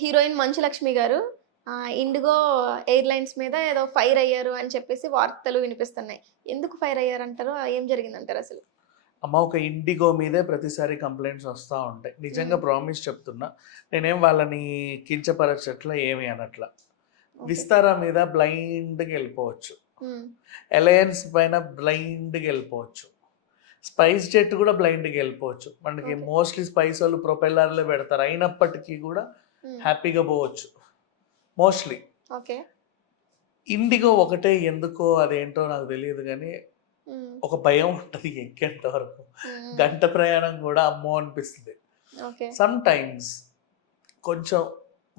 Heroine 'Manchu Lakshmi' గారు IndiGo airlines మీద ఏదో ఫైర్ అయ్యారు అని చెప్పేసి వార్తలు వినిపిస్తున్నాయి. ఎందుకు ఫైర్ అయ్యారంటారు? ఏం జరిగిందంటారసలు? అమ్మ ఒక ఇండిగో మీదే ప్రతిసారి కంప్లెయింట్స్ వస్తా ఉంటాయి. నిజంగా హ్మ్. ప్రామిస్ చెప్తున్నా. నేనేం వాళ్ళని కించపరచట్లా, ఏమి అనట్లా. ఓకే. విస్తారా మీద బ్లైండ్‌గా ఎళ్ళిపోవచ్చు. హ్మ్. అలయన్స్ పైన బ్లైండ్‌గా ఎళ్ళిపోవచ్చు. స్పైస్ జెట్ కూడా బ్లైండ్‌గా ఎళ్ళిపోవచ్చు. మనకి ఓకే. మోస్ట్‌లీ స్పైసోళ్ళు ప్రొపెల్లర్‌లే పెడతారు. అయినప్పటికీ కూడా హ్మ్. హ్యాపీగా పోవచ్చు. మోస్ట్‌లీ. ఓకే. ఇండిగో ఒకటే ఎందుకో అదేంటో నాకు తెలీదు గానీ, హ్మ్. ఒక భయం ఉంటది ఎక్కేంత వరకు. హ్మ్. హ్మ్. గంట ప్రయాణం గూడా అమ్మో అనిపిస్తది. ఓకే. సమ్ టైమ్స్ కొంచెం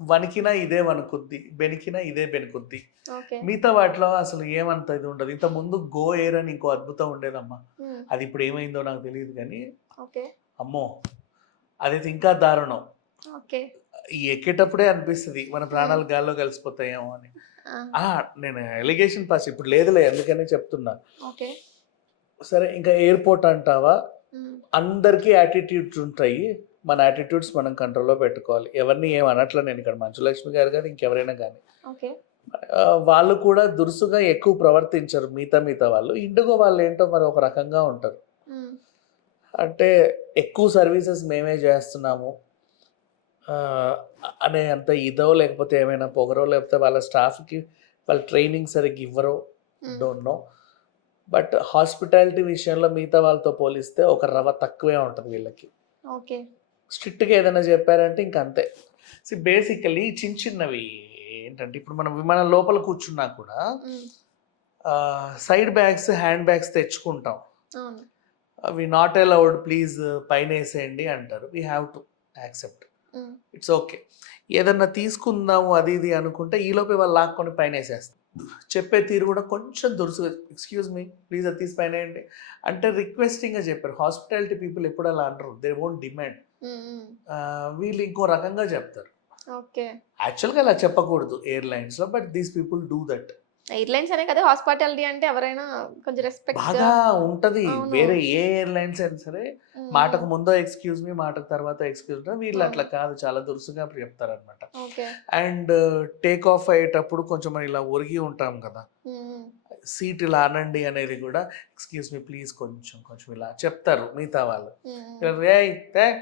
వణికినా ఇదే వణుకుద్ది. బెనికినా ఇదే బెనుకుద్ది. ఓకే. మిగతా వాటిలో అసలు ఏమంత ఇది ఉండదు. ఇంతకుముందు గో ఎయిర్ అని ఇంకో అద్భుతం ఉండేదమ్మా. హ్మ్. అది ఇప్పుడు ఏమైందో నాకు తెలీదు గానీ, ఓకే. అమ్మో! అదైతే ఇంకా దారుణం. ఓకే. ఈ ఎక్కేటప్పుడే అనిపిస్తది మన హ్మ్. ప్రాణాలు గాల్లో కలిసిపోతాయేమో అని. ఆ! ఆ! నేను ఎలిగేషన్ పాస్ ఇప్పుడు లేదులే అందుకనే చెప్తున్నా. ఓకే. సరే ఇంకా ఎయిర్‌పోర్ట్ అంటావా? హ్మ్. అందరికీ యాటిట్యూడ్స్ ఉంటాయి. మన యాటిట్యూడ్స్ మనం కంట్రోల్‌లో పెట్టుకోవాలి. ఎవరిని ఏమి అనట్లే నేనిక్కడ మంచులక్ష్మి గారు గాని, ఇంకెవరైనా గాని. ఓకే. వాళ్ళు కూడా దురుసుగా ఎక్కువ ప్రవర్తించరు మిగతా వాళ్ళు. ఇండిగో వాళ్ళేంటో మరి ఒక రకంగా ఉంటారు. హ్మ్. అంటే ఎక్కువ సర్వీసెస్ మేమే జేస్తున్నాము. ఆహ్, అనే అంత ఇదో లేకపోతే ఏమైనా పొగరో లేకపోతే వాళ్ళ స్టాఫ్‌కి వాళ్ళు ట్రైనింగ్ సరిగ్గా ఇవ్వరో హ్మ్. Don't know. బట్ హాస్పిటాలిటీ విషయంలో మిగతా వాళ్ళతో పోలిస్తే ఒక రవ తక్కువే ఉంటది వీళ్ళకి. ఓకే. స్ట్రిక్ట్‌గా ఏదైనా జెప్పారంటే ఇంక అంతే. బేసికల్లీ చిన్నవి ఏంటంటే ఇప్పుడు మనం విమానం లోపల కూర్చున్నా కూడా హ్మ్. సైడ్ బ్యాగ్స్, హ్యాండ్ బ్యాగ్స్ తెచ్చుకుంటాం. అవును. అవి నాట్ అలౌడ్ ప్లీజ్ పైనేసేయండి అంటారు. We have to accept. Hmm. It's okay. ఏదన్నా తీసుకుందాము అది ఇది అనుకుంటే ఈలోపే వాళ్ళు లాక్కొని పైనేసేస్తారు. చెప్పే తీరు గూడా కొంచెం దురుసుగా ఎక్స్‌క్యూజ్ మీ ప్లీజ్ అది తీసి పైనేయండి అంటే రిక్వెస్టింగ్‌గా చెప్పారు. హాస్పిటాలిటీ పీపుల్ ఎప్పుడు అలా అనరు. They won't demand. హ్మ్. హ్మ్. వీళ్ళు ఇంకో రకంగా చెప్తారు. ఓకే. యాక్చువల్‌గా అలా చెప్పకూడదు ఎయిర్‌లైన్స్‌లో. But these people do that. Airlines అనే కాదు హాస్పిటాలిటీ అంటే ఎవరైనా కొంచెం రెస్పెక్ట్‌గా బాగా ఉంటది. అవును. వేరే ఏ ఎయిర్‌లైన్స్ అయినా సరే హ్మ్. హ్మ్. మాటకు ముందో ఎక్స్‌క్యూజ్ మీ, మాటకు తర్వాత ఎక్స్‌క్యూజ్ మీ. వీళ్ళు అవును. అట్లా కాదు. చాలా దురుసుగా చెప్తారనమాట. ఓకే. అండ్ టేక్ ఆఫ్ అయ్యేటప్పుడు కొంచెం మనం ఇలా ఒరిగి ఉంటాం కదా! హ్మ్. హ్మ్. సీట్ ఇలా అనండి అనేది కూడా ఎక్స్‌క్యూజ్ మీ ప్లీజ్ కొంచెం ఇలా చెప్తారు మిగతా వాళ్ళు. హ్మ్. హ్మ్. "రేయ్!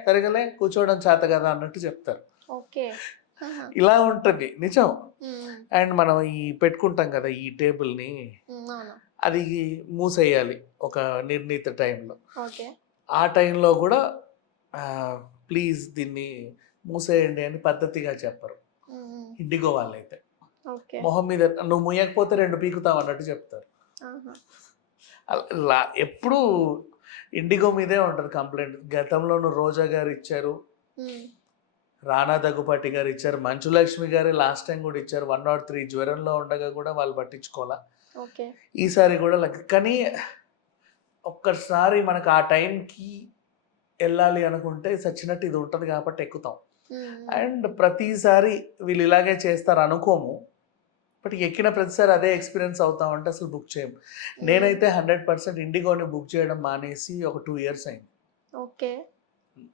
సరిగ్గా కూర్చోవడం చేత కదా" అన్నట్టు చెప్తారు. ఓకే. ఆహా! ఇలా ఉంటది. నిజం. హ్మ్. హ్మ్. అండ్ మనం ఈ పెట్టుకుంటాం కదా! ఈ టేబుల్‌ని హ్మ్. అవును. అది మూసేయాలి ఒక నిర్ణీత టైంలో. ఓకే. ఆ టైంలో గూడా ఆహ్, ప్లీజ్ దీన్ని మూసేయండి అని పద్ధతిగా చెప్పరు. హ్మ్. హ్మ్. ఇండిగో వాళ్ళైతే. ఓకే. మొహం మీద నువ్వు ముయ్యకపోతే 2 పీకుతాం అన్నట్టు చెప్తారు. ఆహా! ఎప్పుడూ ఇండిగో మీదే ఉంటది కంప్లెయింట్. గతంలోను రోజా గారిచ్చారు. హ్మ్. రానా దగ్గుపాటి గారిచ్చారు. మంచు లక్ష్మి గారే లాస్ట్ టైమ్ గూడా ఇచ్చారు. 103 జ్వరంలో ఉండగా గూడా వాళ్ళు పట్టించుకోలా. ఓకే. ఈసారి గూడా కానీ ఒక్కసారి మనకు ఆ టైంకి ఎళ్ళాలి అనుకుంటే సచ్చినట్టు ఇది ఉంటది కాబట్టి ఎక్కుతాం. హ్మ్. హ్మ్. అండ్ ప్రతిసారి వీళ్ళు ఇలాగే చేస్తారు అనుకోము. బట్ ఎక్కిన ప్రతిసారి అదే ఎక్స్‌పీరియన్స్ అవుతామంటే అసలు బుక్ చేయం. హ్మ్. నేనైతే 100% ఇండిగోని బుక్ చేయడం మానేసి ఒక 2 ఇయర్స్ అయింది. ఓకే.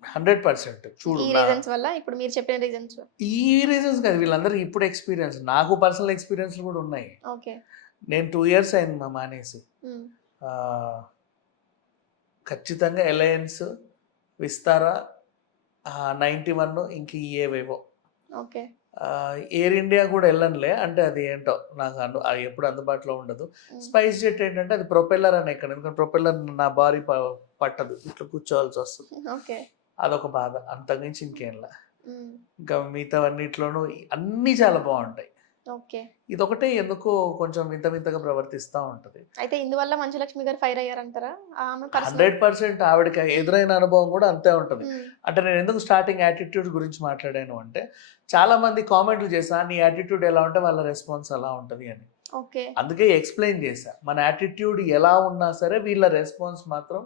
100% చూడు ఈ నా రీజన్స్ వల్ల ఇప్పుడు మీరు చెప్పిన రీజన్స్. ఈ రీజన్స్ కాదు వీళ్ళందరూ ఇప్పుడు ఎక్స్‌పీరియన్స్. నాకు పర్సనల్ ఎక్స్‌పీరియన్స్‌లు కూడా ఉన్నాయి. ఓకే. నేను 2 ఇయర్స్ అయింది మానేసి. హ్మ్. ఆహ్, ఖచ్చితంగా ఎలయన్స్, విస్తారా 91 ఇంక ఏవేవో. ఓకే. ఎయిర్ ఇండియా కూడా ఎళ్ళనులే. అంటే అది ఏంటో నాకు అది ఎప్పుడు అందుబాటులో ఉండదు. హ్మ్. స్పైస్ జెట్ ఏంటంటే అది ప్రొపెల్లర్ అని ఎక్కను. ఎందుకంటే ప్రొపెల్లర్ నా బాడీ పట్టదు. ఇట్లా కూర్చోవాల్సొస్తది. ఓకే. అదొక బాధ. అంతకు మించి ఇంకేంలా. హ్మ్. ఇంకా మిగతావన్నిట్లోనూ అన్నీ చాలా బావుంటాయి. ఓకే. ఇదొకటే ఎందుకో కొంచెం వింతగా ప్రవర్తిస్తా ఉంటది. అయితే ఇందువల్ల మంచు లక్ష్మి గారు ఫైర్ అయ్యారంటారా? ఆమె పర్సనల్ 100% ఆవిడకి ఎదురైన అనుభవం గూడా అంతే ఉంటది. హ్మ్. అంటే నేనెందుకు స్టార్టింగ్ యాటిట్యూడ్ గురించి మాట్లాడాను అంటే, చాలామంది కామెంట్లు చేశా, "నీ యాటిట్యూడ్ ఎలా ఉంటే వాళ్ళ రెస్పాన్స్ అలా ఉంటది" అని. ఓకే. అందుకే ఎక్స్‌ప్లెయిన్ చేశా. మన యాటిట్యూడ్ ఎలా ఉన్నా సరే వీళ్ళ రెస్పాన్స్ మాత్రం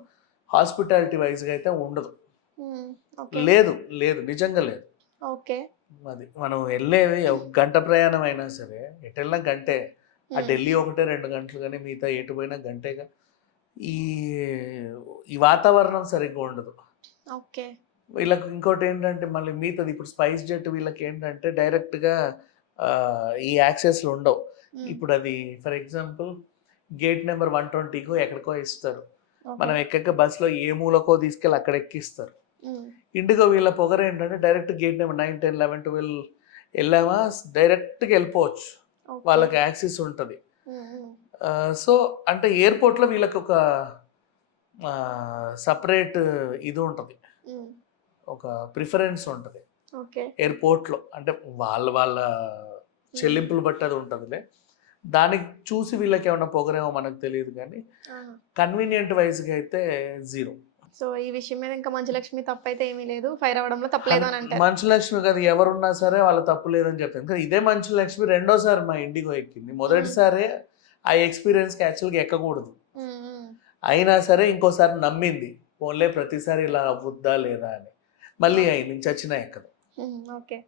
హాస్పిటాలిటీ వైస్‌గా అయితే ఉండదు. హ్మ్. ఓకే. లేదు. లేదు. నిజంగా లేదు. ఓకే. అది. మనం ఎళ్ళేది ఒక గంట ప్రయాణం అయినా సరే, ఎటెళ్ళినా గంటే. ఆ హ్మ్. ఢిల్లీ ఒకటే 2 గంటలు గానీ, మిగతా ఎటు పోయినా గంటేగా. ఈ ఈ వాతావరణం సరిగ్గా ఉండదు. ఓకే. వీళ్ళకి ఇంకోటి ఏంటంటే మళ్ళీ మిగతాది ఇప్పుడు స్పైస్ జెట్ వీళ్ళకి ఏంటంటే డైరెక్ట్గా ఈ యాక్సెస్లు ఉండవు. ఇప్పుడు అది ఫర్ ఎగ్జాంపుల్ గేట్ నెంబర్ 120కో ఎక్కడికో ఇస్తారు. మనం ఎక్కక బస్సులో ఏ మూలకో తీసుకెళ్ళి అక్కడ ఎక్కిస్తారు. ఇండిగో వీళ్ళ పొగరు ఏంటంటే డైరెక్ట్ గేట్ నెంబర్ 9, 10, 11, 12 వెళ్ళామా డైరెక్ట్గా వెళ్ళిపోవచ్చు. వాళ్ళకి యాక్సెస్ ఉంటుంది. సో అంటే ఎయిర్పోర్ట్లో వీళ్ళకి ఒక సపరేట్ ఇది ఉంటుంది, ఒక ప్రిఫరెన్స్ ఉంటుంది ఎయిర్పోర్ట్లో. అంటే వాళ్ళ చెల్లింపులు బట్టి అది ఉంటుందిలే. దానికి చూసి వీళ్ళకి ఏమైనా పొగరేమో మనకు తెలియదు, కానీ కన్వీనియంట్ వైజ్గా అయితే 0. సో ఈ విషయం మీద ఇంకా మంచులక్ష్మి తప్పు అయితే ఏమీ లేదు, ఫైర్ అవ్వడంలో తప్పలేదు అని అంటారు. మంచులక్ష్మి కదా ఎవరున్నా సరే వాళ్ళ తప్పు లేదని చెప్తాను. కానీ ఇదే మంచులక్ష్మి రెండోసారి మా ఇండిగో ఎక్కింది. మొదటిసారి ఆ ఎక్స్పీరియన్స్కి యాక్చువల్గా ఎక్కకూడదు, అయినా సరే ఇంకోసారి నమ్మింది. ఓన్లే ప్రతిసారి ఇలా అవ్వుద్దా లేదా అని, మళ్ళీ అయింది, చచ్చినా ఎక్కదు. ఓకే.